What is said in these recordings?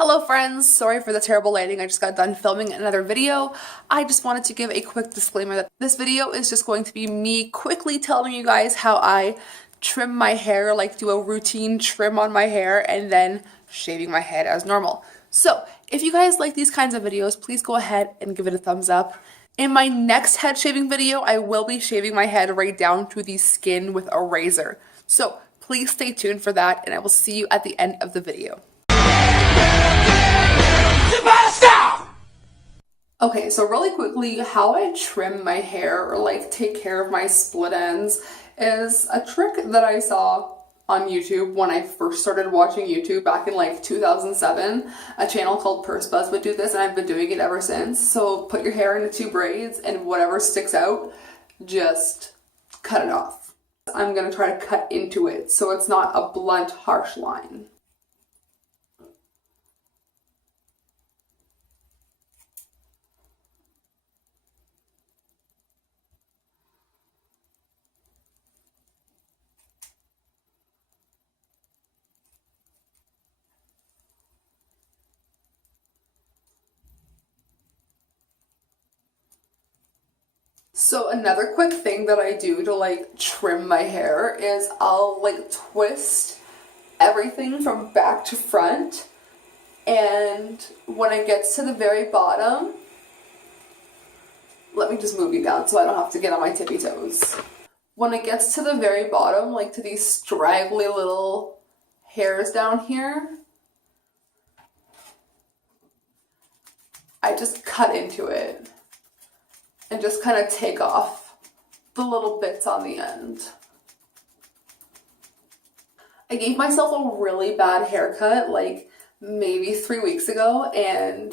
Hello friends, sorry for the terrible lighting, I just got done filming another video. I just wanted to give a quick disclaimer that this video is just going to be me quickly telling you guys how I trim my hair, like do a routine trim on my hair and then shaving my head as normal. So if you guys like these kinds of videos, please go ahead and give it a thumbs up. In my next head shaving video, I will be shaving my head right down to the skin with a razor. So please stay tuned for that and I will see you at the end of the video. Okay, so really quickly, how I trim my hair or like take care of my split ends is a trick that I saw on YouTube when I first started watching YouTube back in like 2007. A channel called Purse Buzz would do this and I've been doing it ever since. So put your hair into two braids and whatever sticks out, just cut it off. I'm gonna try to cut into it so it's not a blunt, harsh line. So another quick thing that I do to like trim my hair is I'll like twist everything from back to front, and when it gets to the very bottom, let me just move you down so I don't have to get on my tippy toes. When it gets to the very bottom, like to these straggly little hairs down here, I just cut into it and just kind of take off the little bits on the end. I gave myself a really bad haircut like maybe 3 weeks ago, and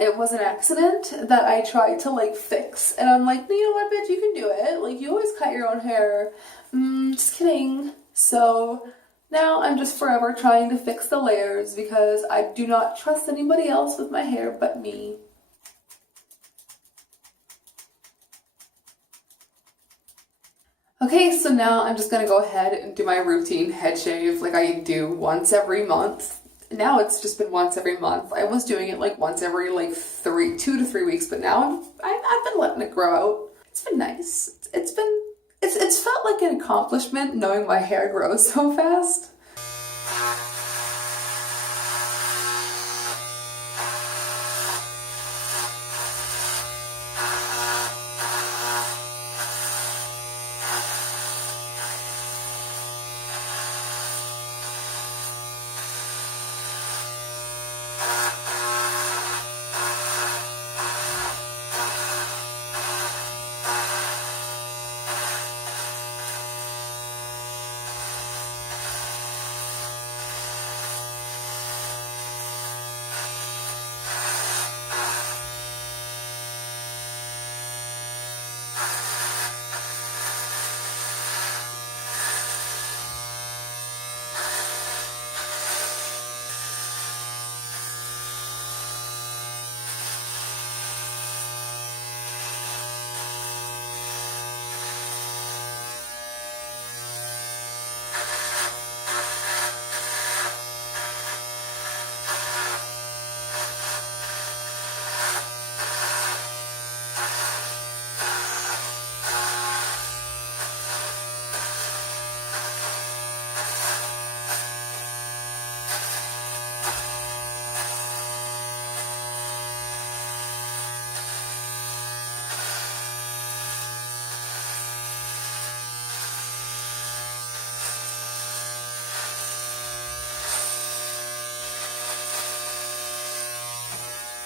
it was an accident that I tried to like fix, and I'm like, you know what, bitch, you can do it. Like, you always cut your own hair. Just kidding. So now I'm just forever trying to fix the layers because I do not trust anybody else with my hair but me. Okay, so now I'm just gonna go ahead and do my routine head shave like I do once every month. Now it's just been once every month. I was doing it like once every like 2 to 3 weeks, but now I've been letting it grow out. It's been nice. It's felt like an accomplishment knowing my hair grows so fast.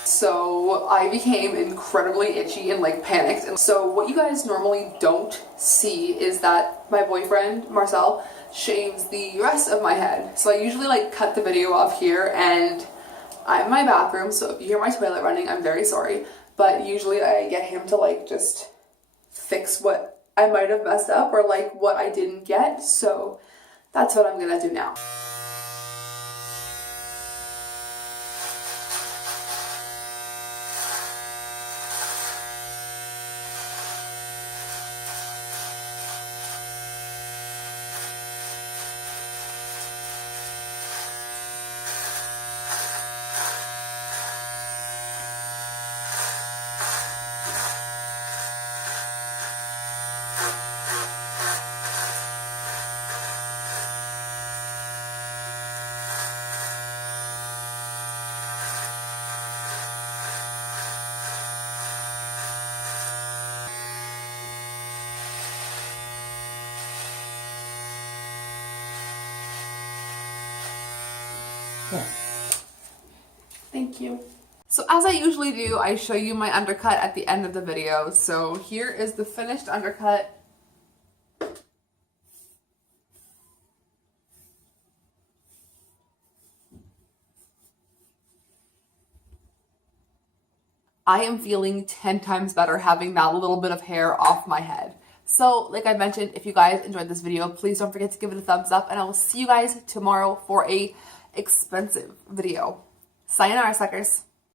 So I became incredibly itchy and like panicked. And so what you guys normally don't see is that my boyfriend, Marcel, shaves the rest of my head. So I usually like cut the video off here, and I'm in my bathroom, so if you hear my toilet running, I'm very sorry. But usually I get him to like just fix what I might have messed up or like what I didn't get. So that's what I'm gonna do now. Yeah. Thank you. So as I usually do, I show you my undercut at the end of the video. So here is the finished undercut. I am feeling 10 times better having that little bit of hair off my head. So like I mentioned, if you guys enjoyed this video, please don't forget to give it a thumbs up, and I will see you guys tomorrow for a expensive video. Sayonara, suckers.